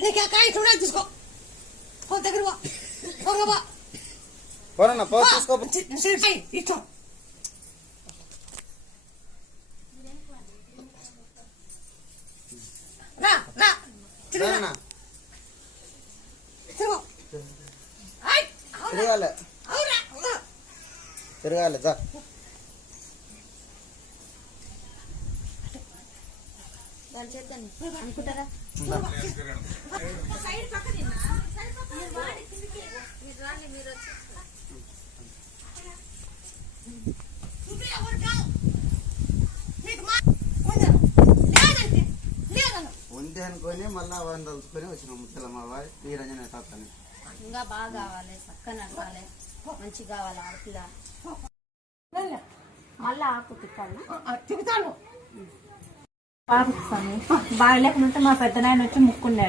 నీకు కాయ చూడాలి తీసుకో దగ్గర పోరన్నా పో తీసుకో ఇష్టం రా రా తిరగాలి తిరగాలి దా అనుకుంటారా ఉంది అనుకొని మళ్ళా వాళ్ళని తలుచుకొని వచ్చిన ముద్దల మా వారి వీరంజన తాతని ఇంకా బాగా కావాలి చక్కగా నడవాలి మంచిగా కావాలి ఆడపిల్ల మళ్ళీ ఆకు తిప్పాలి తిప్పుతాను బాగా బాగా లేకుండా మా పెద్ద నాయన వచ్చి ముక్కున్నాడు.